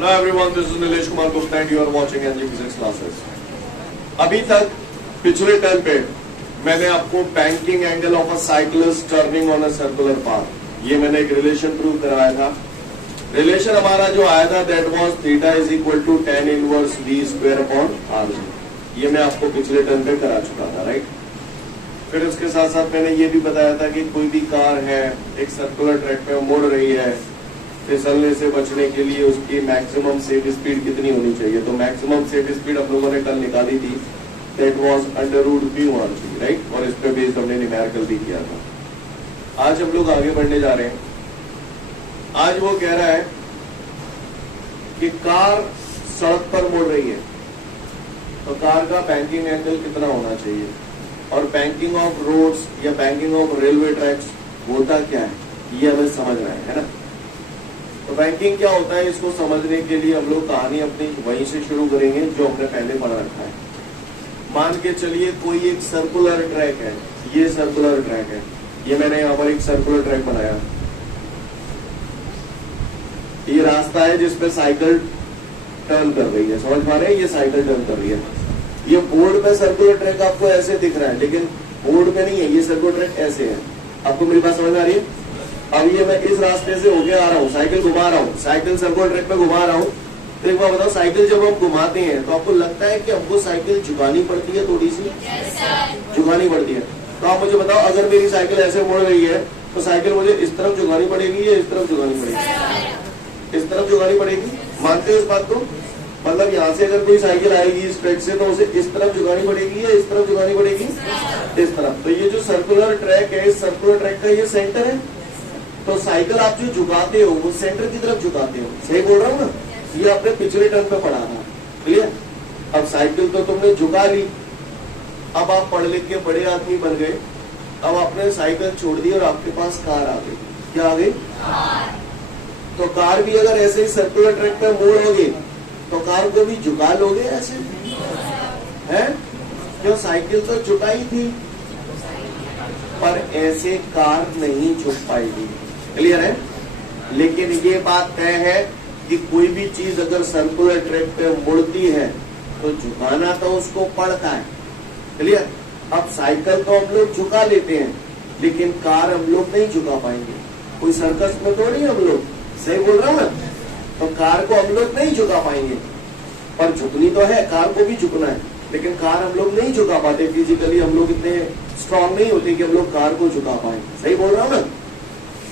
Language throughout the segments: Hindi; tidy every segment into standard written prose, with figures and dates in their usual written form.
Hello everyone, this is Nilesh Kumar Gupta and you are watching NG Physics Classes. अभी तक पिछले टर्न पे मैंने आपको banking angle of a cyclist turning on a circular path ये मैंने एक रिलेशन प्रूव कराया था. रिलेशन हमारा जो आया था that was theta is equal to tan inverse v square upon rg. ये मैं आपको पिछले टर्न पे करा चुका था, राइट. फिर उसके साथ साथ मैंने ये भी बताया था कि कोई भी कार है एक सर्कुलर ट्रैक पे मुड़ रही है, फिसलने से बचने के लिए उसकी मैक्सिमम सेफ स्पीड कितनी होनी चाहिए. तो मैक्सिमम सेफ स्पीड हम लोगों ने कल निकाली थी, दैट वाज √μrg, राइट. और इस पे बेस्ड हमने न्यूमेरिकल भी किया था. आज हम लोग आगे बढ़ने जा रहे हैं. आज वो कह रहा है कि कार सड़क पर मुड़ रही है तो कार का बैंकिंग एंगल कितना होना चाहिए, और बैंकिंग ऑफ रोड्स या बैंकिंग ऑफ रेलवे ट्रैक्स होता क्या है ये हमें समझना है ना. तो बैंकिंग क्या होता है इसको समझने के लिए हम लोग कहानी अपनी वहीं से शुरू करेंगे जो हमने पहले पढ़ा रखा है. मान के चलिए कोई एक सर्कुलर ट्रैक है, ये सर्कुलर ट्रैक है, ये मैंने यहाँ पर एक सर्कुलर ट्रैक बनाया. ये रास्ता है जिसपे साइकिल टर्न कर रही है, समझ पा रहे हैं. ये साइकिल टर्न कर रही है. ये बोर्ड पे सर्कुलर ट्रैक आपको ऐसे दिख रहा है लेकिन बोर्ड पे नहीं है, ये सर्कुलर ट्रैक ऐसे है. आपको मेरी बात समझ में आ रही है. अब ये मैं इस रास्ते से होके आ रहा हूँ, साइकिल घुमा रहा हूँ, साइकिल सर्कुलर ट्रैक पे घुमा रहा हूँ. तो एक बार बताओ, साइकिल जब हम घुमाते हैं तो आपको लगता है कि हमको साइकिल झुकानी पड़ती है, थोड़ी सी झुकानी पड़ती है. तो आप मुझे बताओ अगर मेरी साइकिल ऐसे मुड़ रही है तो साइकिल मुझे इस तरफ झुकानी पड़ेगी या इस तरफ झुकानी पड़ेगी? इस तरफ झुकानी पड़ेगी. मानते हो इस बात को? मतलब यहाँ से अगर कोई साइकिल आएगी इस ट्रैक से तो उसे इस तरफ झुकानी पड़ेगी या इस तरफ झुकानी पड़ेगी? इस तरफ. तो ये जो सर्कुलर ट्रैक है, इस सर्कुलर ट्रैक का ये सेंटर है. तो साइकिल आप जो झुकाते हो वो सेंटर की तरफ झुकाते हो. सही बोल रहा हूँ ना. ये आपने पिछले टर्न पे पढ़ा था, क्लियर. अब साइकिल तो तुमने झुका ली, अब आप पढ़ लिख के बड़े आदमी बन गए. अब आपने साइकिल छोड़ दी और आपके पास कार आ गई. क्या आ गई? तो कार भी अगर ऐसे ही सर्कुलर ट्रैक पे मोड़ोगे तो कार को भी झुका लोगे ऐसे है. क्यों? साइकिल तो झुकाई थी पर ऐसे कार नहीं झुक पाएगी. क्लियर है. लेकिन ये बात तय है कि कोई भी चीज अगर सर्कुलर ट्रैक पे मुड़ती है तो झुकाना तो उसको पड़ता है. क्लियर. अब साइकिल तो हम लोग झुका लेते हैं लेकिन कार हम लोग नहीं झुका पाएंगे. कोई सर्कस में तो नहीं हम लोग. सही बोल रहा हूँ ना. तो कार को हम लोग नहीं झुका पाएंगे पर झुकनी तो है, कार को भी झुकना है. लेकिन कार हम लोग नहीं झुका पाते, फिजिकली हम लोग इतने स्ट्रांग नहीं होते कि हम लोग कार को झुका पाए. सही बोल रहा हूँ ना.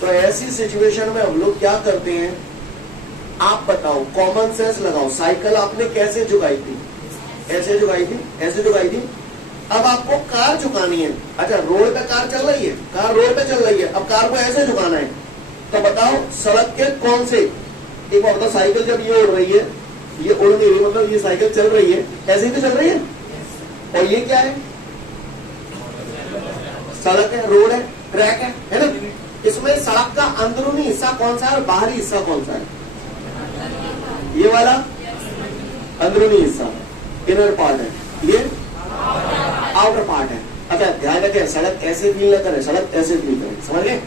तो ऐसी सिचुएशन में हम लोग क्या करते हैं आप बताओ, कॉमन सेंस लगाओ. साइकिल आपने कैसे झुकाई थी? ऐसे झुकाई थी, ऐसे झुकाई थी. अब आपको कार झुकानी है. अच्छा, रोड पे कार चल रही है, कार रोड पे चल रही है, अब कार को ऐसे झुकाना है. तो बताओ सड़क के कौन से, एक बार बताओ, साइकिल जब ये उड़ रही है, ये उड़ नहीं रही, मतलब ये साइकिल चल रही है, ऐसे ही तो चल रही है. और ये क्या है? सड़क है, रोड है, ट्रैक है ना. इसमें सड़क का अंदरूनी हिस्सा कौन सा है और बाहरी हिस्सा कौन सा है? ये वाला अंदरूनी हिस्सा, इनर पार्ट है, ये आउटर पार्ट है. अच्छा ध्यान रखें, सड़क ऐसे फील न करे, सड़क ऐसे फील करे. समझ गए.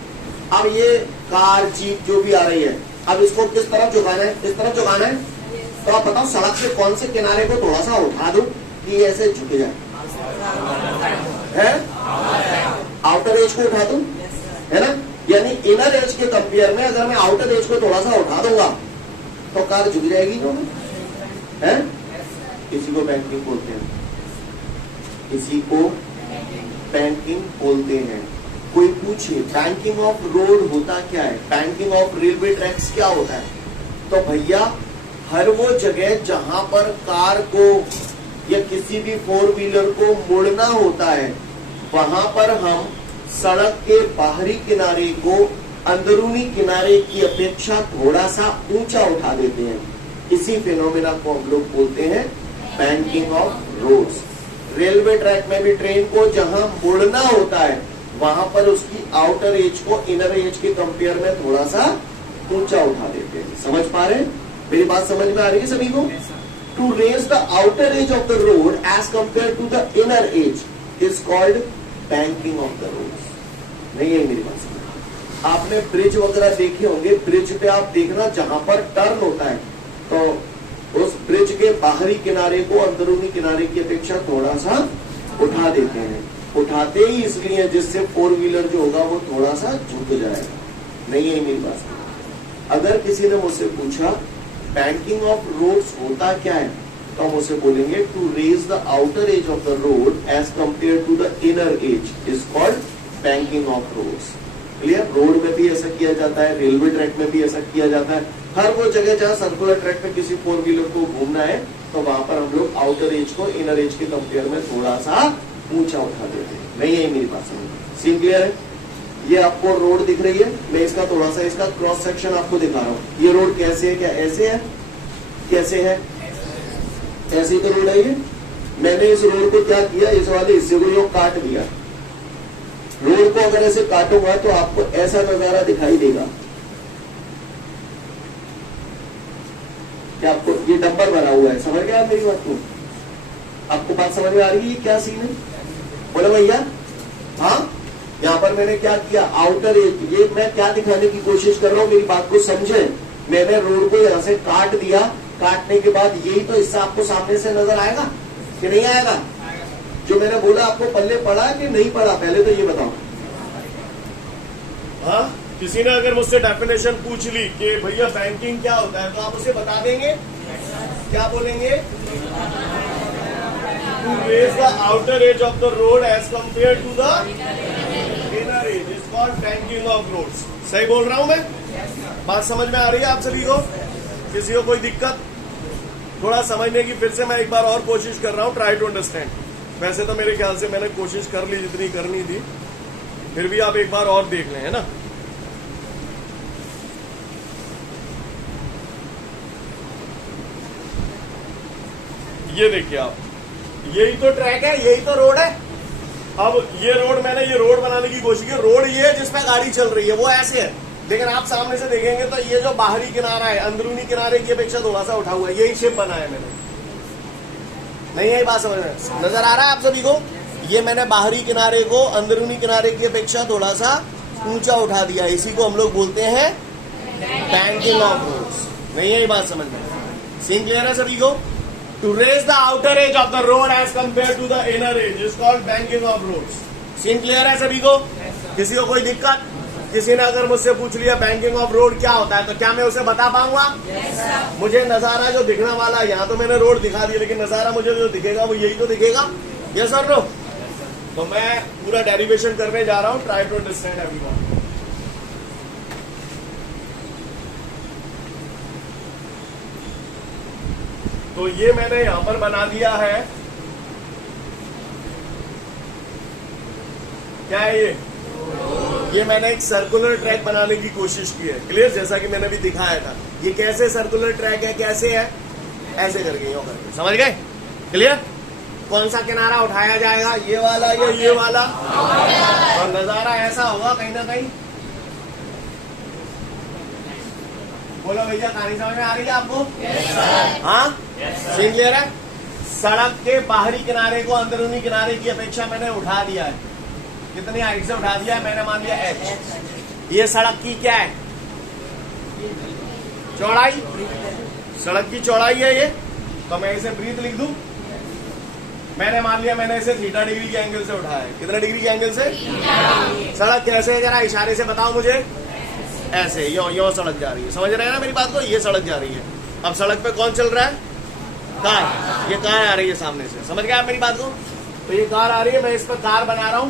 अब ये कार जीप जो भी आ रही है, अब इसको किस तरफ झुकाना है? इस तरफ झुकाना है. तो आप बताओ सड़क से कौन से किनारे को थोड़ा सा उठा दो कि ऐसे झुक जाए? है आउटर एज को उठा दूं, है ना. यानी इनर एज के कंपेयर में अगर मैं आउटर एज को थोड़ा सा उठा दूंगा तो कार झुक जाएगी. है. इसी को बैंकिंग बोलते हैं, इसी को बैंकिंग बोलते हैं. कोई पूछे बैंकिंग ऑफ रोड होता क्या है, बैंकिंग ऑफ रेलवे ट्रैक्स क्या होता है? तो भैया हर वो जगह जहां पर कार को या किसी भी फोर व्हीलर को मुड़ना होता है वहां पर हम सड़क के बाहरी किनारे को अंदरूनी किनारे की अपेक्षा थोड़ा सा ऊंचा उठा देते हैं. इसी फिनोमेना को हम लोग बोलते हैं banking of roads. Railway track में भी ट्रेन को जहां मुड़ना होता है वहां पर उसकी आउटर एज को इनर एज के कंपेयर में थोड़ा सा ऊंचा उठा देते हैं. समझ पा रहे हैं? मेरी बात समझ में आ रही है सभी को? To raise the outer edge of the road edge compare to the inner edge is called banking of the road. नहीं है मेरी बात समझ? आपने ब्रिज वगैरह देखे होंगे, ब्रिज पे आप देखना जहां पर टर्न होता है तो के बाहरी किनारे को अंदरूनी किनारे की अपेक्षा थोड़ा सा उठा देते हैं। उठाते ही इसलिए जिससे 4 व्हीलर जो होगा वो थोड़ा सा झुक जाएगा। नहीं है मेरी बात। अगर किसी ने मुझसे पूछा बैंकिंग ऑफ रोड्स होता क्या है, तो हम उसे बोलेंगे to raise the outer edge of the road edge compare to the inner edge is called banking of roads. Clear? Road में भी ऐसा किया जाता है, रेलवे ट्रैक में भी ऐसा किया जाता है। हर वो जगह जहां सर्कुलर ट्रैक पे किसी 4 व्हीलर को घूमना है तो वहां पर हम लोग आउटर एज को इनर एज के कंपेयर में थोड़ा सा ऊंचा उठा देते हैं। नहीं है मेरी पास सीन क्लियर है? ये आपको रोड दिख रही है, मैं इसका थोड़ा सा इसका क्रॉस सेक्शन आपको दिखा रहा हूँ। ये रोड कैसे है? क्या ऐसे है? कैसे है? ऐसे ही तो रोड है ये। मैंने इस रोड को क्या किया, इस वाले हिस्से को जो काट दिया। रोड को अगर ऐसे काटूंगा तो आपको ऐसा नजारा दिखाई देगा। क्या आपको ये डंपर बना हुआ है? समझ गया आप मेरी बात को? आपको बात समझ में आ रही है क्या सीन है? बोले भैया हाँ। यहाँ पर मैंने क्या किया, आउटर एज, ये मैं क्या दिखाने की कोशिश कर रहा हूँ, मेरी बात को समझे। मैंने रोड को यहाँ से काट दिया, काटने के बाद यही तो हिस्सा आपको सामने से नजर आएगा कि नहीं आएगा? जो मैंने बोला आपको पल्ले पड़ा कि नहीं पड़ा, पहले तो ये बताओ। हाँ, किसी ने अगर मुझसे डेफिनेशन पूछ ली कि भैया बैंकिंग क्या होता है, तो आप उसे बता देंगे? क्या बोलेंगे? To raise the outer edge of the road as compared to the inner edge is called banking of roads. सही बोल रहा हूं मैं? बात समझ में आ रही है आप सभी को? किसी को कोई दिक्कत? थोड़ा समझने की फिर से मैं एक बार और कोशिश कर रहा हूं, ट्राई टू अंडरस्टैंड। वैसे तो मेरे ख्याल से मैंने कोशिश कर ली जितनी करनी थी, फिर भी आप एक बार और देख लें, है ना? ये देखिए आप, यही तो ट्रैक है, यही तो रोड है। अब ये रोड, मैंने ये रोड बनाने की कोशिश की, रोड ये है जिसपे गाड़ी चल रही है, वो ऐसे है। लेकिन आप सामने से देखेंगे तो ये जो बाहरी किनारा है अंदरूनी किनारे की अपेक्षा थोड़ा सा उठा हुआ है, यही शेप बनाया है मैंने। नहीं है बात समझ में? नजर आ रहा है आप सभी को? ये मैंने बाहरी किनारे को अंदरूनी किनारे की अपेक्षा थोड़ा सा ऊंचा उठा दिया, इसी को हम लोग बोलते हैं बैंकिंग ऑफ रोड्स। नहीं है बात समझ में? सीन क्लियर है सभी को? To raise the outer edge of the road as compared to the inner edge is called banking of roads. Scene clear है सभी को? किसी को कोई दिक्कत? किसी ने अगर मुझसे पूछ लिया बैंकिंग ऑफ रोड क्या होता है, तो क्या मैं उसे बता पाऊंगा? yes, मुझे नजारा जो दिखने वाला, यहाँ तो मैंने रोड दिखा दी, लेकिन नजारा मुझे जो दिखेगा वो यही तो दिखेगा। Yes or no? तो मैं पूरा डेरिवेशन करने जा रहा हूँ, ट्राई टू अंडरस्टैंड एवरीवन। तो ये मैंने यहां पर बना दिया है, क्या है ये मैंने एक सर्कुलर ट्रैक बनाने की कोशिश की है। क्लियर? जैसा कि मैंने भी दिखाया था। ये कैसे सर्कुलर ट्रैक है, कैसे है, ऐसे करके यूं करके, समझ गए? क्लियर? कौन सा किनारा उठाया जाएगा, ये वाला या ये वाला? और नजारा ऐसा होगा कहीं ना कहीं। बोलो भैया, कहानी समझ में आ रही है आपको? हाँ, सीन क्लियर है? सड़क के बाहरी किनारे को अंदरूनी किनारे की अपेक्षा मैंने उठा दिया है। कितनी हाइट से उठा दिया है? मैंने मान लिया h। ये सड़क की क्या है? चौड़ाई। सड़क की चौड़ाई है ये, तो मैं इसे ब्रीथ लिख दूं। मैंने मान लिया मैंने इसे थीटा डिग्री के एंगल से उठाया है। कितने डिग्री के एंगल से? सड़क कैसे है, जरा इशारे से बताओ मुझे। ऐसे यो सड़क जा रही है, समझ रहे हैं ना मेरी बात को? ये सड़क जा रही है। अब सड़क पे कौन चल रहा है? कार। ये कार आ रही है सामने से, समझ गए आप मेरी बात को? तो ये कार आ रही है, मैं इस पर कार बना रहा हूं।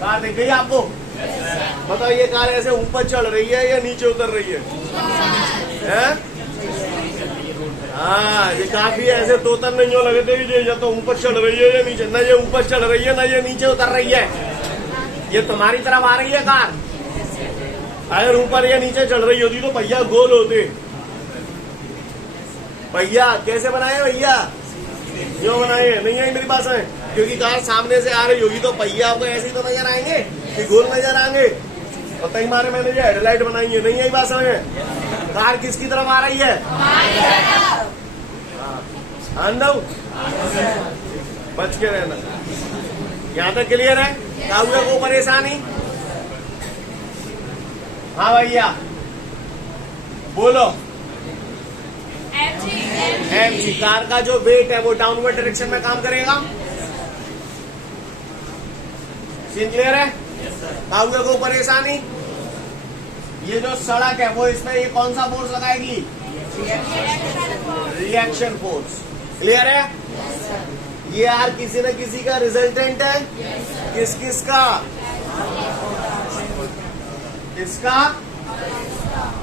कार दिख गई आपको? बताओ, ये कार ऐसे ऊपर चढ़ रही है या नीचे उतर रही है? हाँ, ये काफी ऐसे तोतन नहीं हो लगते ये या तो ऊपर चढ़ रही है या नीचे, ना ये ऊपर चढ़ रही है ना ये नीचे उतर रही है। ये तुम्हारी तरफ आ रही है कार। अगर ऊपर या नीचे चढ़ रही होती तो पहिया गोल होते। पहिया कैसे बनाए भैया? क्यों बनाए? नहीं आई मेरी बात है? क्योंकि कार सामने से आ रही होगी तो पहिया आपको ऐसे ही तो नजर आएंगे कि गोल नजर आएंगे। और तई मारे मैंने ये हेडलाइट बनाई है, नहीं आई बात समझ में? कार किसकी तरफ आ रही है? आंदो बच के रहना। यहाँ तक क्लियर है? क्या हुआ को परेशानी? हाँ भैया बोलो। mg कार का जो वेट है वो डाउनवर्ड डायरेक्शन में काम करेगा। सीन क्लियर है? क्या हुआ को परेशानी? ये जो सड़क है वो इसमें ये कौन सा फोर्स लगाएगी? Reaction force. क्लियर है? ये यार किसी न किसी का रिजल्टेंट है। किस किस का? इसका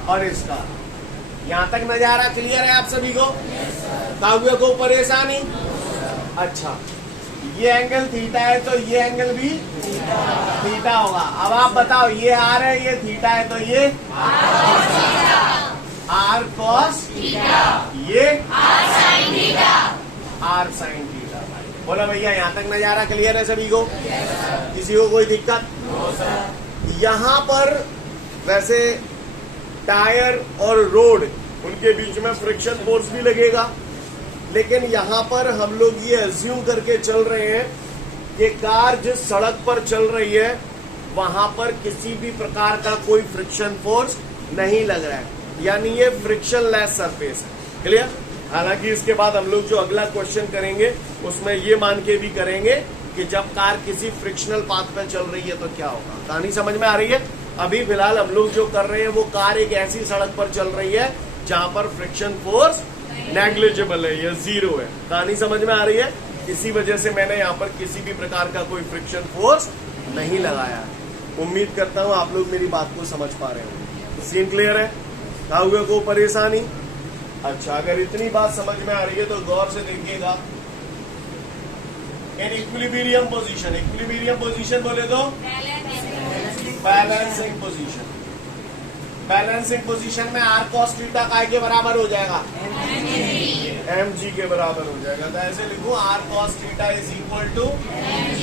और इसका। यहां तक नजारा क्लियर है आप सभी को? काव्य को परेशानी? अच्छा, ये एंगल थीटा है तो ये एंगल भी थीटा होगा। अब आप बताओ, ये आर है, ये थीटा है तो ये आर कॉस, ये आर साइन थीटा। बोला भैया यहाँ तक नजारा क्लियर है सभी को? किसी को कोई दिक्कत? यहाँ पर वैसे टायर और रोड उनके बीच में फ्रिक्शन फोर्स भी लगेगा, लेकिन यहाँ पर हम लोग ये अज्यूम करके चल रहे हैं कि कार जिस सड़क पर चल रही है वहां पर किसी भी प्रकार का कोई फ्रिक्शन फोर्स नहीं लग रहा है, यानी ये फ्रिक्शन लेस सरफेस है। क्लियर? हालांकि इसके बाद हम लोग जो अगला क्वेश्चन करेंगे उसमें ये मान के भी करेंगे कि जब कार किसी फ्रिक्शनल पाथ पे चल रही है तो क्या होगा। कहानी समझ में आ रही है? अभी फिलहाल हम लोग जो कर रहे हैं वो कार एक ऐसी सड़क पर चल रही है जहां पर फ्रिक्शन फोर्स नेग्लिजिबल है या जीरो है। कहानी समझ में आ रही है? इसी वजह से मैंने यहाँ पर किसी भी प्रकार का कोई फ्रिक्शन फोर्स नहीं लगाया है। उम्मीद करता हूँ आप लोग मेरी बात को समझ पा रहे हो। सीन क्लियर है? हुए को परेशानी? अच्छा, अगर इतनी बात समझ में आ रही है तो गौर से देखिएगा। In equilibrium position, equilibrium position बोले तो बैलेंसिंग पोजीशन। बैलेंसिंग पोजीशन में आर कॉस थीटा काय के बराबर हो जाएगा? mg के बराबर हो जाएगा। तो ऐसे लिखो R cos theta is equal to mg।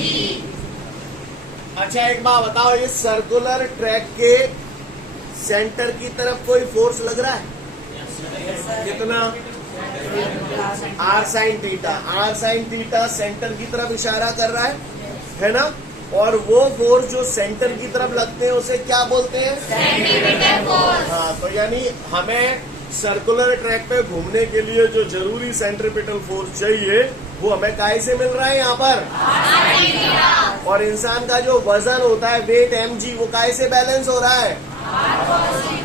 अच्छा, एक बात बताओ, इस सर्कुलर ट्रैक के सेंटर की तरफ कोई फोर्स लग रहा है? कितना? R sine theta. R sine theta centre की तरफ इशारा कर रहा है ना? और वो फोर्स जो सेंटर की तरफ लगते हैं उसे क्या बोलते हैं? Centripetal force. हाँ, तो यानी हमें सर्कुलर ट्रैक पे घूमने के लिए जो जरूरी सेंट्रीपिटल फोर्स चाहिए वो हमें काय से मिल रहा है यहाँ पर? और इंसान का जो वजन होता है वेट mg, वो काय से बैलेंस हो रहा है?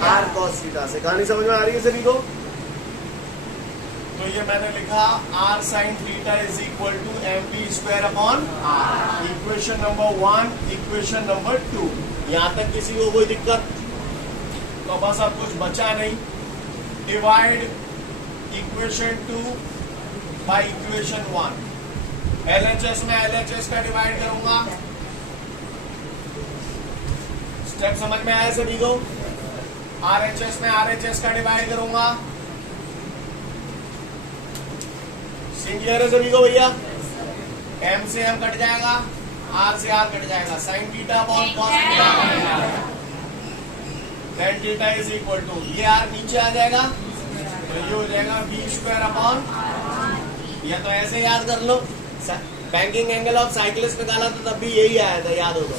आर कॉस थीटा से। कहानी समझ में आ रही है सभी को? तो ये मैंने लिखा R sine theta is equal to mv square upon R. Equation number 1, equation number 2। यहाँ तक किसी को कोई दिक्कत? तो बस अब कुछ बचा नहीं। Divide equation 2 by equation 1। LHS में LHS का डिवाइड करूंगा। स्टेप समझ में आया सभी को? RHS में RHS का डिवाइड करूंगा। क्लियर है सभी को भैया? m से m कट जाएगा, r से r कट जाएगा। Sine theta upon cos theta, tan theta is equal to, ये r नीचे आ जाएगा तो ये हो जाएगा v स्क्वायर अपॉन, या तो ऐसे याद कर लो, बैंकिंग एंगल ऑफ साइक्लिस्ट निकाला तो तब भी यही आया था, याद होगा।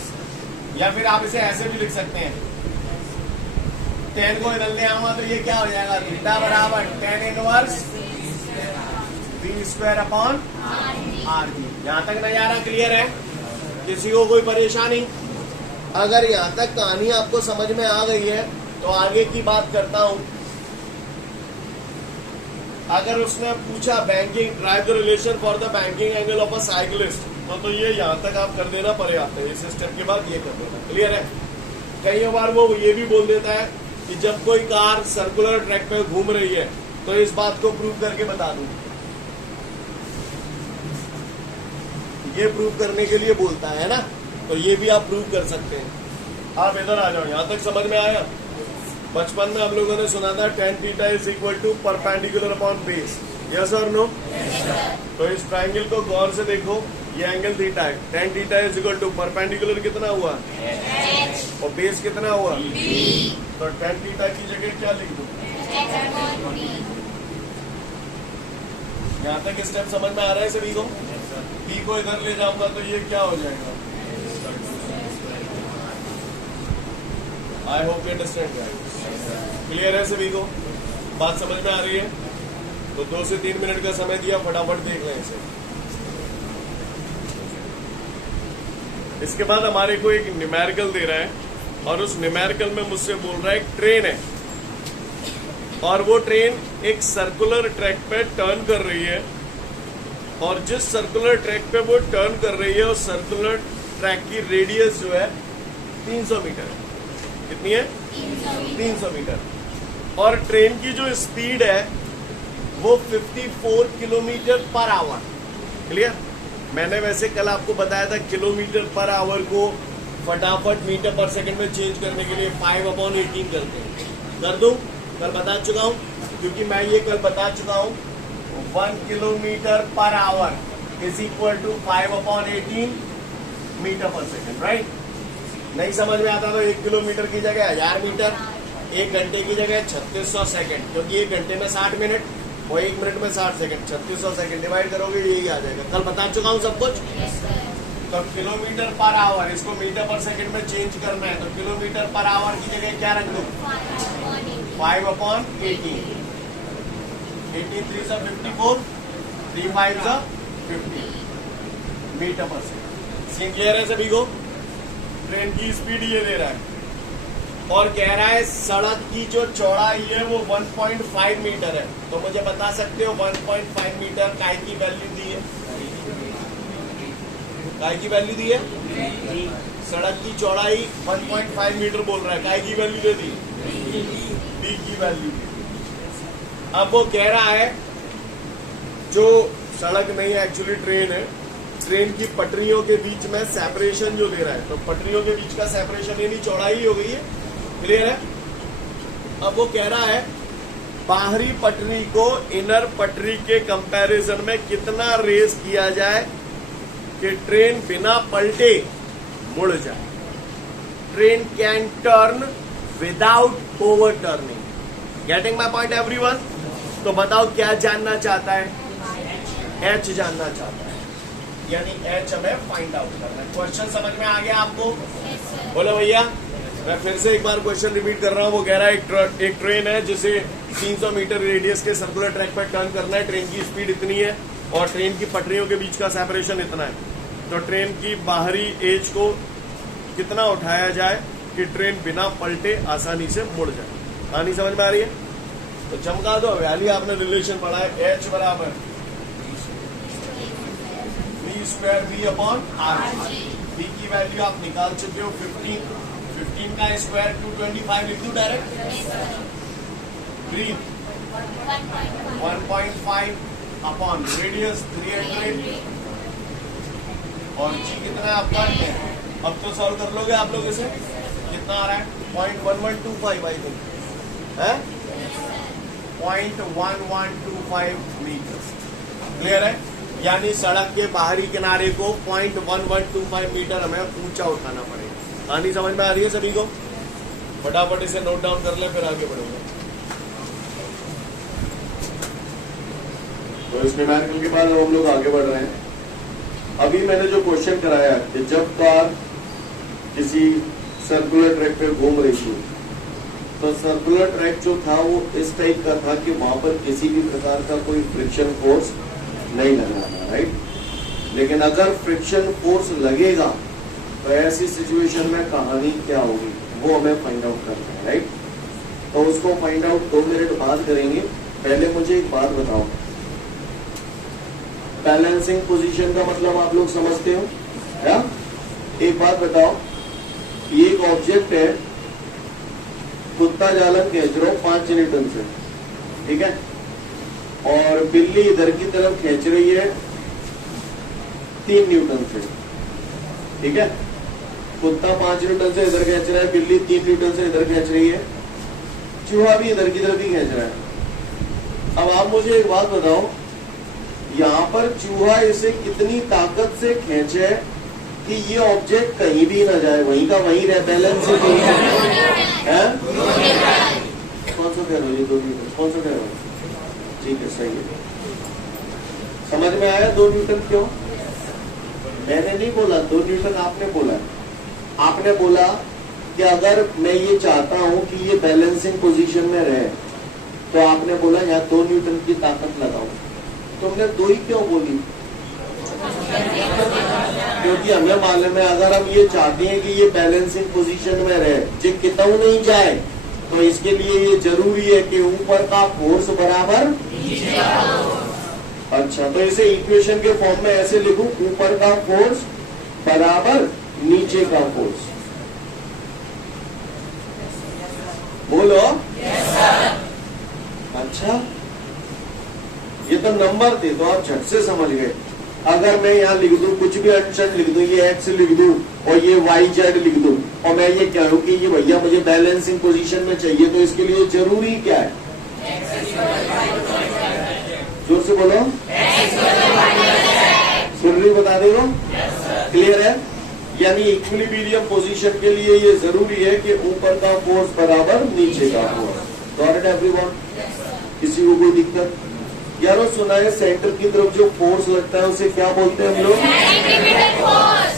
या फिर आप इसे ऐसे भी लिख सकते हैं, टेन को इधर ले आऊंगा तो ये क्या हो जाएगा? थीटा बराबर tan inverse v square upon R जी। यहाँ तक नजारा क्लियर है? किसी को कोई परेशानी? अगर यहाँ तक कहानी आपको समझ में आ गई है तो आगे की बात करता हूँ। अगर उसने पूछा banking, drive the relation for the banking angle of a cyclist, तो ये यहाँ तक आप कर देना पर्याप्त है। इस स्टेप के बाद ये कर देना। क्लियर है? कई बार वो ये भी बोल देता है कि जब कोई कार सर्कुलर ट्रैक पे घूम रही है तो इस बात को प्रूव करके बता दूं। ये प्रूव करने के लिए बोलता है ना, तो ये भी आप प्रूव कर सकते हैं। आप इधर आ जाओ। यहाँ तक समझ में आया? बचपन में हम लोगों ने सुना था tan theta is equal to perpendicular upon base. Yes or no? तो इस ट्राइंगल को गौर से देखो, ये एंगल थीटा है। Tan theta is equal to perpendicular कितना हुआ? और बेस कितना हुआ? तो टेन थीटा की जगह क्या लिख दूं? यहाँ तक स्टेप समझ में आ रहा है सभी को? पी को इधर ले जाऊंगा तो ये क्या हो जाएगा? I hope you understand guys. Clear है सभी को? बात समझ में आ रही है? तो 2 से 3 मिनट का समय दिया, फटाफट देख लें इसे। इसके बाद हमारे को एक न्यूमेरिकल दे रहा है और उस न्यूमेरिकल में मुझसे बोल रहा है एक ट्रेन है और वो ट्रेन एक सर्कुलर ट्रैक पे टर्न कर रही है और जिस सर्कुलर ट्रैक पे वो टर्न कर रही है उस सर्कुलर ट्रैक की रेडियस जो है 300 मीटर है। कितनी है? 300 मीटर। और ट्रेन की जो स्पीड है वो 54 किलोमीटर पर आवर। क्लियर? मैंने वैसे कल आपको बताया था किलोमीटर पर आवर को फटाफट मीटर पर सेकंड में चेंज करने के लिए 5/18 करते हैं। कर दूं? कल बता चुका हूं, क्योंकि मैं ये कल बता चुका हूं 1 kilometre per hour is equal to 5/18 metre per second. Right? नहीं समझ में आता तो 1 किलोमीटर की जगह 1000 मीटर, 1 घंटे की जगह 3600 सेकंड, क्योंकि 1 घंटे में 60 मिनट और 1 मिनट में 60 सेकंड, 3600 सेकंड डिवाइड करोगे यही आ जाएगा। कल बता चुका हूं सब कुछ। तो किलोमीटर पर आवर, इसको मीटर पर सेकंड में चेंज करना है तो किलोमीटर पर आवर की जगह क्या रख दो? 5/18। 18 3 सा 54, 3 5 सा 50 metre per second. Scene clear है सभी को? ट्रेन की स्पीड ये दे रहा है और कह रहा है सड़क की जो चौड़ाई है वो 1.5 मीटर है। तो मुझे बता सकते हो 1.5 मीटर काय की वैल्यू दी है? काय की वैल्यू दी है? सड़क की चौड़ाई 1.5 मीटर बोल रहा है, काय की वैल्यू दे दी? डी की वैल्यू। अब वो कह रहा है जो सड़क नहीं है एक्चुअली ट्रेन है, ट्रेन की पटरियों के बीच में सेपरेशन जो दे रहा है, तो पटरियों के बीच का सेपरेशन यानी चौड़ाई हो गई है। क्लियर है? अब वो कह रहा है बाहरी पटरी को इनर पटरी के कंपैरिजन में कितना रेस किया जाए कि ट्रेन बिना पलटे मुड़ जाए। Train can turn without over turning. Getting my point everyone? तो बताओ क्या जानना चाहता है? एच जानना चाहता है, यानी एच हमें फाइंड आउट करना है। क्वेश्चन समझ में आ गया आपको? बोलो भैया। मैं फिर से एक बार क्वेश्चन रिपीट कर रहा हूँ। वो कह रहा है एक ट्रेन है जिसे 300 मीटर रेडियस के सर्कुलर ट्रैक पर टर्न करना है, ट्रेन की स्पीड इतनी है और ट्रेन की पटरियों के बीच का सेपरेशन इतना है। तो ट्रेन की बाहरी एज को कितना उठाया जाए कि ट्रेन बिना पलटे आसानी से मुड़ जाए। कहानी समझ में आ रही है? तो चमका दो। वैल्यू आपने रिलेशन पढ़ा है, एच बराबर V²V/R। V की वैल्यू आप निकाल चुके हो 15 का स्क्वायर 225 लिख दूं डायरेक्ट? ब्रीथ 1.5 अपॉन रेडियस 300 और जी कितना है आपका? अब तो सॉल्व कर लोगे आप लोग इसे? कितना आ रहा है? 0.1125 आई थिंक है, 0.1125 मीटर। क्लियर है? यानी सड़क के बाहरी किनारे को 0.1125 मीटर हमें ऊंचा उठाना पड़ेगा। कहानी समझ में आ रही है सभी को? फटाफट इसे नोट डाउन कर ले, फिर आगे बढ़ेंगे। तो इस न्यूमेरिकल के बाद हम लोग आगे बढ़ रहे हैं। अभी मैंने जो क्वेश्चन कराया कि जब कार किसी सर्कुलर ट्रैक पे घूम रही थी तो सर्कुलर ट्रैक जो था वो इस टाइप का था कि वहां पर किसी भी प्रकार का कोई फ्रिक्शन फोर्स नहीं लग रहा था। राइट? लेकिन अगर फ्रिक्शन फोर्स लगेगा तो ऐसी सिचुएशन में कहानी क्या होगी वो हमें फाइंड आउट करना है। राइट? तो उसको फाइंड आउट 2 मिनट बाद करेंगे। पहले मुझे एक बात बताओ, बैलेंसिंग पोजीशन का मतलब आप लोग समझते हो क्या? एक बात बताओ, ये एक ऑब्जेक्ट है, कुत्ता जालन खींच रहा हो 5 न्यूटन से, ठीक है, और बिल्ली इधर की तरफ खींच रही है 3 न्यूटन से, ठीक है। कुत्ता 5 न्यूटन से इधर खींच रहा है, बिल्ली 3 न्यूटन से इधर खींच रही है, चूहा भी इधर की तरफ ही खींच रहा है। अब आप मुझे एक बात बताओ, यहाँ पर चूहा इसे कितनी ताकत से खींचे कि ये ऑब्जेक्ट कहीं भी ना जाए, वहीं का वहीं रहे, बैलेंस से कहीं है। कौन सा कह रहे हो? ये 2 न्यूटन कौन सा कह रहे हो? ठीक है, सही है। समझ में आया 2 न्यूटन क्यों? मैंने नहीं बोला 2 न्यूटन, आपने बोला। आपने बोला कि अगर मैं ये चाहता हूं कि ये बैलेंसिंग पोजीशन में रहे, तो आपने बोला यहाँ 2 न्यूटन की ताकत लगाओ। तुमने 2 ही क्यों बोली? क्योंकि हमें मालूम है अगर हम ये चाहते हैं कि ये बैलेंसिंग पोजीशन में रहे, जे कितना नहीं जाए, तो इसके लिए ये जरूरी है कि ऊपर का फोर्स बराबर। अच्छा, तो इसे इक्वेशन के फॉर्म में ऐसे लिखूं, ऊपर का फोर्स बराबर नीचे का फोर्स। बोलो। अच्छा, ये तो नंबर थे तो आप झट से समझ गए। अगर मैं यहाँ लिख दूं, कुछ भी अक्षर लिख दूं, ये एक्स लिख दूं और ये वाई जेड लिख दूं, और मैं ये कहूं कि ये भैया मुझे बैलेंसिंग पोजीशन में चाहिए, तो इसके लिए जरूरी क्या है? जोर से बोलो। जरूरी बता दे दो। क्लियर है? यानी इक्विलिब्रियम पोजीशन के लिए ये जरूरी है कि ऊपर का फोर्स बराबर नीचे का फोर्स। Got it everyone? किसी को कोई दिक्कत? यारो सुना है सेंटर की तरफ जो फोर्स लगता है उसे क्या बोलते हैं हम लोग?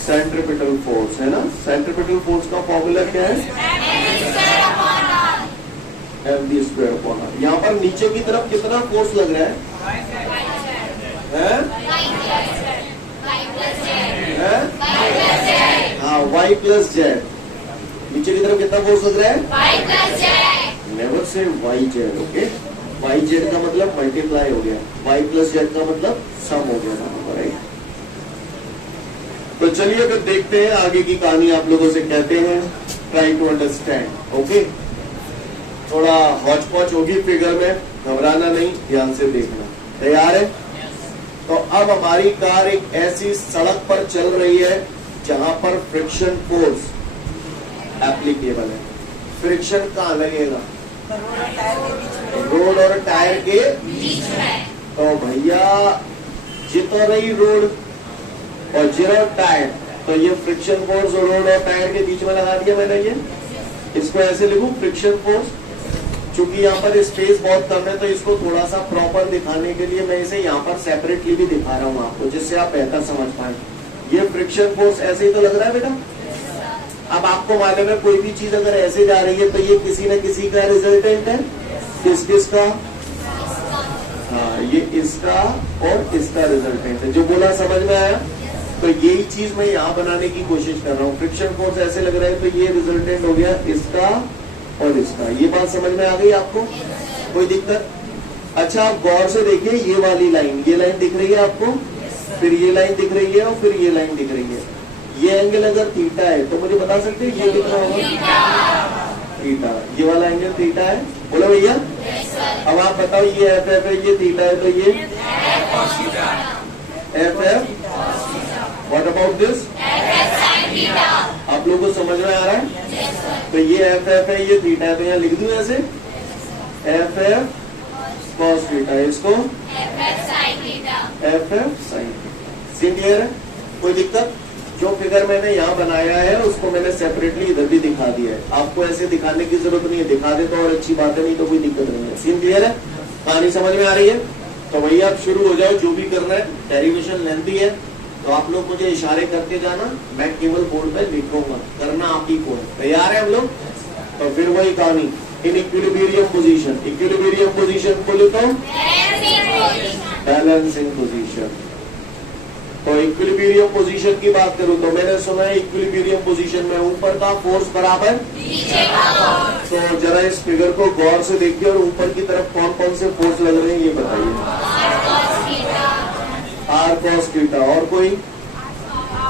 सेंट्रीपिटल फोर्स, है ना। सेंट्रीपिटल फोर्स का फॉर्मूला क्या है? mv square upon r। यहाँ पर नीचे की तरफ कितना फोर्स लग रहा है? हाँ, y प्लस जेड। नीचे की तरफ कितना फोर्स लग रहा है? Never say y Z, okay. y Z का मतलब मल्टीप्लाई हो गया, y प्लस जेड का मतलब सम हो गया, राइट। तो चलिए फिर देखते हैं आगे की कहानी। आप लोगों से कहते हैं ट्राई टू अंडरस्टैंड, ओके। थोड़ा हौच पौच होगी फिगर में, घबराना नहीं, ध्यान से देखना। तैयार है? तो अब हमारी कार एक ऐसी सड़क पर चल रही है जहां पर फ्रिक्शन फोर्स एप्लीकेबल है। फ्रिक्शन कहाँ लगेगा? रोड और टायर के बीच में। तो भैया जितो रही रोड और जीरो टायर, तो ये फ्रिक्शन फोर्स रोड और टायर के बीच में लगा दिया मैंने। ये इसको ऐसे लिखूं, फ्रिक्शन फोर्स। चूंकि यहाँ पर स्पेस बहुत कम है तो इसको थोड़ा सा प्रॉपर दिखाने के लिए मैं इसे यहाँ पर सेपरेटली भी दिखा रहा हूँ आपको, जिससे आप बेहतर समझ पाए। ये फ्रिक्शन फोर्स ऐसे ही तो लग रहा है बेटा। अब आपको मालूम है कोई भी चीज अगर ऐसे जा रही है तो ये किसी न किसी का रिजल्टेंट है। किस किस का? हाँ, ये इसका और इसका रिजल्टेंट है। जो बोला समझ में आया? तो यही चीज मैं यहाँ बनाने की कोशिश कर रहा हूँ। फ्रिक्शन फोर्स ऐसे लग रहा है तो ये रिजल्टेंट हो गया इसका और इसका। ये बात समझ में आ गई आपको? कोई दिक्कत? अच्छा, आप गौर से देखिए, ये वाली लाइन, ये लाइन दिख रही है आपको, फिर ये लाइन दिख रही है और फिर ये लाइन दिख रही है। ये एंगल अगर थीटा है तो मुझे बता सकते हैं ये कितना होगा? थीटा। ये वाला एंगल थीटा है, बोलो भैया। अब आप बताओ, ये एफ एफ है, ये थीटा है, तो ये F F. What about this? आप लोगों को समझ में आ रहा है? तो ये एफ एफ है, ये थीटा है, तो यहाँ लिख दूं ऐसे एफ एफ कॉस थीटा, इसको एफ एफ साइन। क्लियर है? कोई दिक्कत? जो फिगर मैंने यहाँ बनाया है उसको मैंने सेपरेटली इधर भी दिखा दिया है। आपको ऐसे दिखाने की जरूरत नहीं है, दिखा दे तो और अच्छी बात है, नहीं तो कोई दिक्कत नहीं है। सीन क्लियर है? कहानी समझ में आ रही है? तो भैया आप शुरू हो जाओ, जो भी करना है। डेरिवेशन लेंथी है तो आप लोग मुझे इशारे करते जाना, मैं केवल बोर्ड पे लिखूंगा, करना आप ही को है। तैयार है हम लोग? तो फिर वही कहानी, in equilibrium position. Equilibrium position को लिखो बैलेंसिंग पोजीशन। तो इक्विलिब्रियम पोजीशन की बात करूं तो मैंने सुना है इक्विलिब्रियम पोजीशन में ऊपर का फोर्स बराबर नीचे का फोर्स। तो जरा इस फिगर को गौर से देखिए और ऊपर की तरफ कौन कौन से फोर्स लग रहे हैं ये बताइए। R cos theta. और कोई?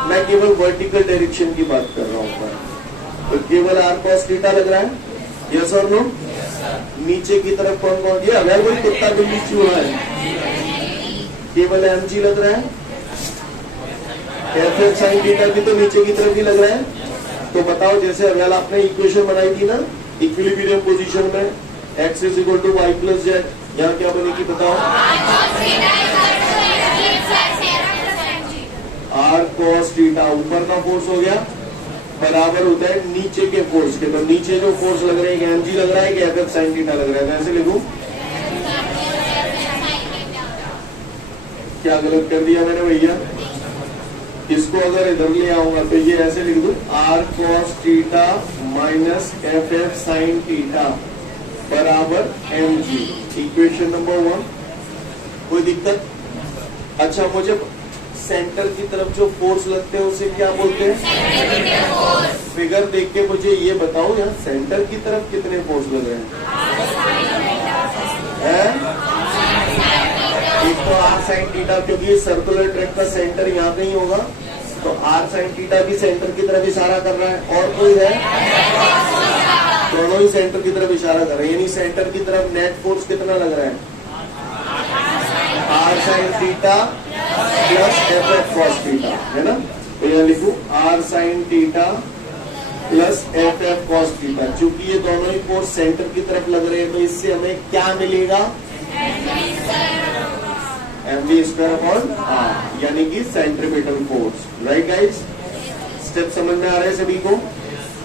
मैं केवल वर्टिकल डायरेक्शन की बात कर रहा हूँ, तो केवल आर कॉस थीटा लग रहा है। Yes or no? नीचे की तरफ कौन कौन? ये अगर कोई कुत्ता बिल्ली चूहा है, केवल एम जी लग रहा है। एफ एफ साइन थीटा भी तो नीचे की तरफ ही लग रहा है। तो बताओ, जैसे अगर आपने इक्वेशन बनाई थी ना इक्विलिब्रियम पोजीशन में, X is equal to Y plus Z, यहाँ क्या बनेगी बताओ? R cos theta. ऊपर का फोर्स हो गया बराबर होता है नीचे के फोर्स के। तो नीचे जो फोर्स लग रहे हैं, एम जी लग रहा है कि एफ एफ साइन थीटा लग रहा है? तो ऐसे लिखूं, क्या गलत कर दिया मैंने भैया? इसको अगर इधर ले आऊंगा तो ये ऐसे लिख दूं, R cos theta minus F F sine theta बराबर एम जी। Equation number 1। कोई दिक्कत? अच्छा, मुझे सेंटर की तरफ जो फोर्स लगते हैं उसे क्या बोलते हैं? फिगर देख के मुझे ये बताओ, यहाँ सेंटर की तरफ कितने फोर्स लग रहे हैं? एक तो आर साइन थीटा, क्योंकि सर्कुलर ट्रैक का सेंटर यहाँ पे ही होगा, तो आर साइन थीटा भी सेंटर की तरफ इशारा कर रहा है। और कोई है? दोनों ही सेंटर की तरफ इशारा कर रहे हैं, यानी सेंटर की तरफ नेट फोर्स कितना लग रहा है? R sine theta plus F F cos theta, है ना? तो यहाँ लिखूं R sine theta plus F F cos theta. चूंकि ये दोनों ही फोर्स सेंटर की तरफ लग रहे हैं, तो इससे हमें क्या मिलेगा? M V square upon R, यानी कि centripetal force. Right guys? Step समझ में आ रहे हैं सभी को?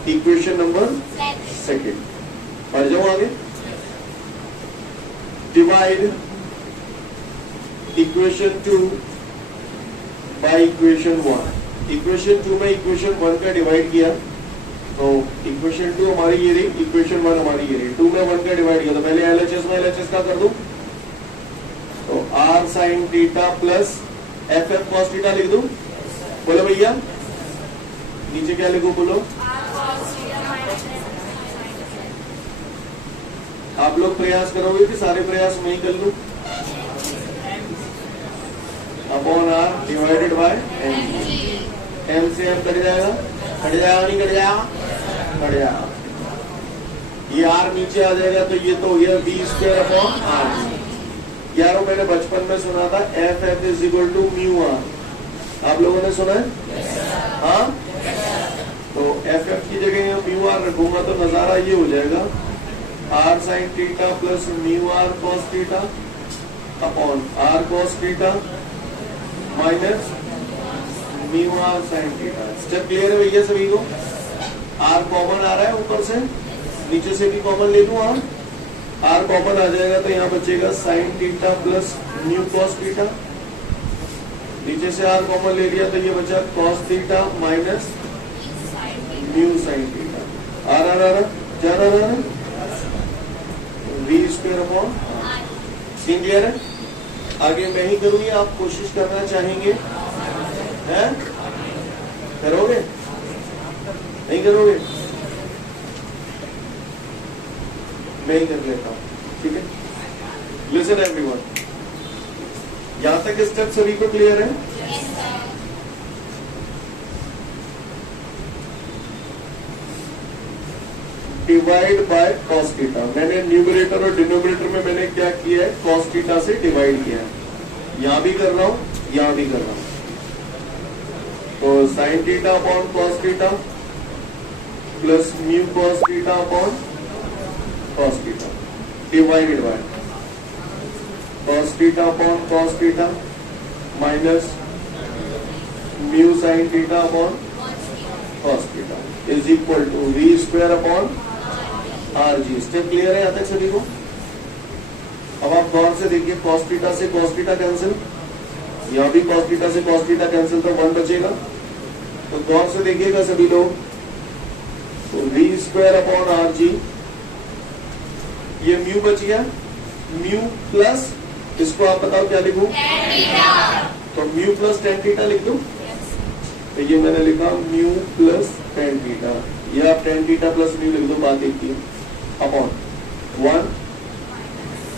Equation number 2। पढ़ जाओ आगे। Divide equation 2 by equation 1। Equation 2 में इक्वेशन 1 का डिवाइड किया, तो इक्वेशन 2 हमारी ये रही, इक्वेशन 1 हमारी ये रही। 2 में 1 का डिवाइड किया, तो पहले एलएचएस में एलएचएस का कर दूं, तो R sine theta plus F F cos theta लिख दूं। बोलो भैया, नीचे क्या लिखूं? बोलो। आप लोग प्रयास करोगे कि सारे प्रयास मैं ही कर लूं? Upon R divided by M. M से एम कट जाएगा, कट जाएगा नहीं कट जाएगा? कट जाएगा। ये आर नीचे आ जाएगा, तो ये तो हो गया बी स्क्वायर अपॉन आर। यारों, मैंने बचपन में सुना था F F is equal to mu R. आप लोगों ने सुना है? हाँ। तो एफ एफ की जगह म्यू आर रखूंगा तो नजारा ये हो जाएगा, R sine theta plus mu R cos theta upon R cos theta minus mu R sine theta. Step clear है भैया सभी को? आर कॉमन आ रहा है ऊपर से, नीचे से भी कॉमन ले लूं। आर कॉमन आ जाएगा तो यहाँ बचेगा sine theta plus mu cos theta. नीचे से आर कॉमन ले लिया तो ये बचा cos theta minus mu sine theta. R R R जा रहा है V square upon. Scene clear है? आगे मैं ही करूंगी, आप कोशिश करना चाहेंगे? हैं? करोगे? नहीं करोगे? मैं ही कर लेता हूं, ठीक है? लिसन एवरीवन, यहां तक स्टेप सभी को क्लियर है? Divide by cos theta. मैंने न्यूमरेटर और डिनोमिनेटर में मैंने क्या किया है? कॉस थीटा से डिवाइड किया है। यहां भी कर रहा हूं, यहां भी कर रहा हूं। तो sine theta upon cos theta plus mu cos theta upon cos theta divided by cos theta upon cos theta minus mu sine theta upon cos theta is equal to V square upon R G. Step clear है यहाँ तक सभी को? अब आप गौर से देखिए, कॉस थीटा से कॉस थीटा कैंसिल, यहाँ भी कॉस थीटा से कॉस थीटा कैंसिल, तो 1 बचेगा। तो गौर से देखिएगा सभी लोग, तो V square upon R G, ये म्यू बच गया, म्यू प्लस इसको आप बताओ क्या लिखूं? तो म्यू प्लस टेन थीटा लिख दूं। तो ये मैंने लिखा म्यू प्लस टेन थीटा, ये आप टेन थीटा प्लस म्यू लिख दो, बात एक ही अपॉन 1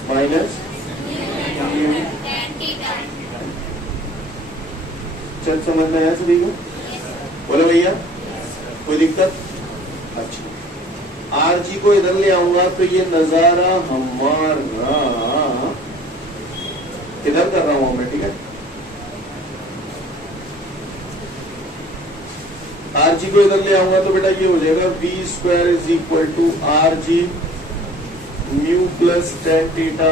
माइनस म्यू। चल समझ में आया सभी को? बोलो भैया, कोई दिक्कत? अच्छा, आर जी को इधर ले आऊंगा तो ये नजारा हमारा इधर कर रहा हूं मैं, ठीक है? आर जी को इधर ले आऊंगा तो बेटा ये हो जाएगा V square is equal to R G mu plus tan theta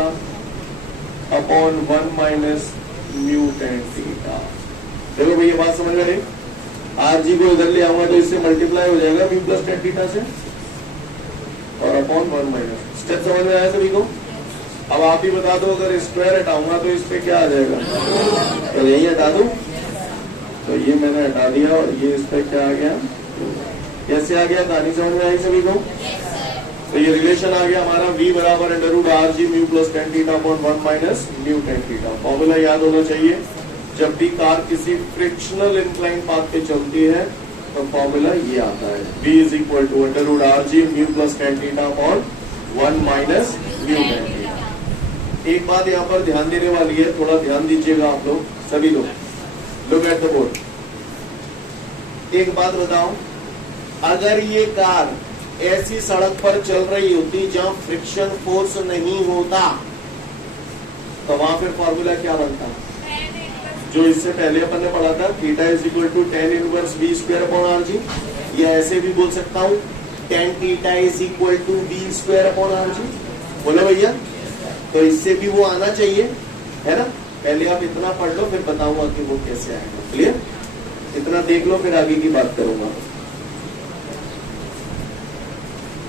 upon 1 minus mu tan theta. देखो भैया बात समझ में आई? आर जी को इधर ले आऊंगा तो इससे मल्टीप्लाई हो जाएगा म्यू प्लस टेन थीटा से और अपॉन 1 माइनस। स्टेप समझ में आया सभी को? अब आप ही बता दो, अगर स्क्वायर हटाऊंगा तो इस पे क्या आ जाएगा? तो यही हटा दूं, तो ये मैंने हटा दिया और ये इस पर क्या आ गया, कैसे आ गया, कहानी समझ में आई सभी को? तो ये रिलेशन आ गया हमारा v बराबर under root R G mu plus tan theta upon 1 minus mu tan theta. Formula याद होना चाहिए, जब भी कार किसी फ्रिक्शनल इंक्लाइन पाथ पे चलती है तो फॉर्मूला ये आता है, v is equal to under root R G mu plus tan theta upon 1 minus mu tan theta. एक बात यहाँ पर ध्यान देने वाली है, थोड़ा ध्यान दीजिएगा आप लोग सभी लोग, लुक एट द बोर्ड। एक बात बताओ, अगर ये कार ऐसी सड़क पर चल रही होती जहां फ्रिक्शन फोर्स नहीं होता तो वहां फिर फॉर्मूला क्या बनता, जो इससे पहले अपन ने पढ़ा था, theta is equal to tan inverse B square upon R G, या ऐसे भी बोल सकता हूं tan theta is equal to B square upon R G. बोलो भैया, तो इससे भी वो आना चाहिए, है ना? पहले आप इतना पढ़ लो, फिर बताऊंगा कि वो कैसे आएगा। क्लियर? इतना देख लो, फिर आगे की बात करूंगा।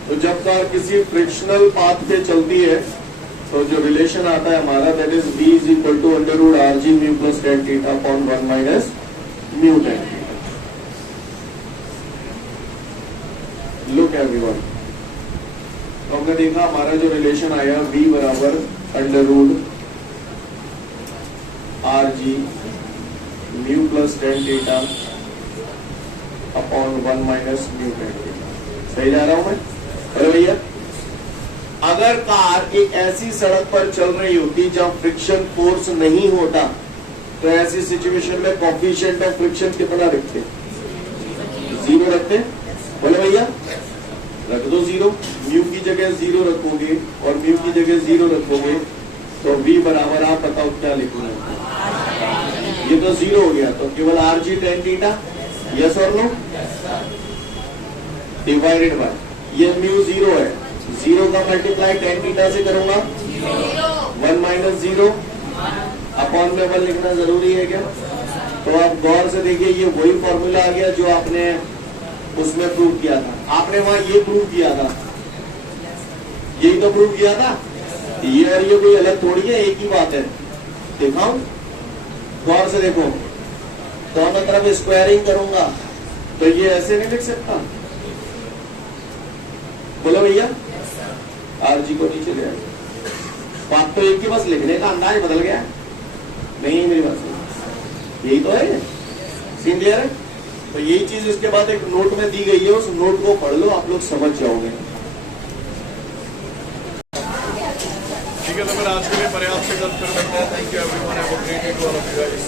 तो जब कार किसी फ्रिक्शनल पाथ पे चलती है तो जो रिलेशन आता है हमारा, that is v is equal to under root R G mu plus tan theta upon 1 minus mu tan theta. Look everyone, तो हमने देखा हमारा जो रिलेशन आया v बराबर under root R G mu plus tan theta upon 1 minus mu tan theta. सही जा रहा हूं मैं? अरे भैया, अगर कार एक ऐसी सड़क पर चल रही होती जहां फ्रिक्शन फोर्स नहीं होता तो ऐसी सिचुएशन में कोएफिशिएंट ऑफ फ्रिक्शन कितना रखते? 0 रखते। बोले भैया, रख दो 0, म्यू की जगह 0 रखोगे और म्यू की जगह 0 रखोगे तो v बराबर आप बताओ क्या लिखोगे? ये तो 0 हो गया, तो केवल R G tan theta, yes or no, divided by ये म्यू 0 है, 0 का मल्टीप्लाई टेन थीटा से करूंगा 1 माइनस 0 अपॉन में 1 लिखना जरूरी है क्या? तो आप गौर से देखिए, ये वही फॉर्मूला आ गया जो आपने उसमें प्रूव किया था। आपने वहां ये प्रूव किया था, यही तो प्रूव किया था। ये और ये कोई अलग थोड़ी है, एक ही बात है। दिखाऊं? गौर से देखो, दोनों तरफ स्क्वायरिंग करूंगा तो ये ऐसे नहीं लिख सकता। बोलो भैया, आर जी को नीचे ले आए, बात तो एक ही, बस लिखने का अंदाज बदल गया। नहीं मेरी बात सुनो, यही तो है, सीन क्लियर है? तो यही चीज इसके बाद एक नोट में दी गई है, उस नोट को पढ़ लो, आप लोग समझ जाओगे। ठीक है, तो फिर आज के लिए पर्याप्त से फिर मिलते हैं। Thank you everyone, have a great day to all of you guys.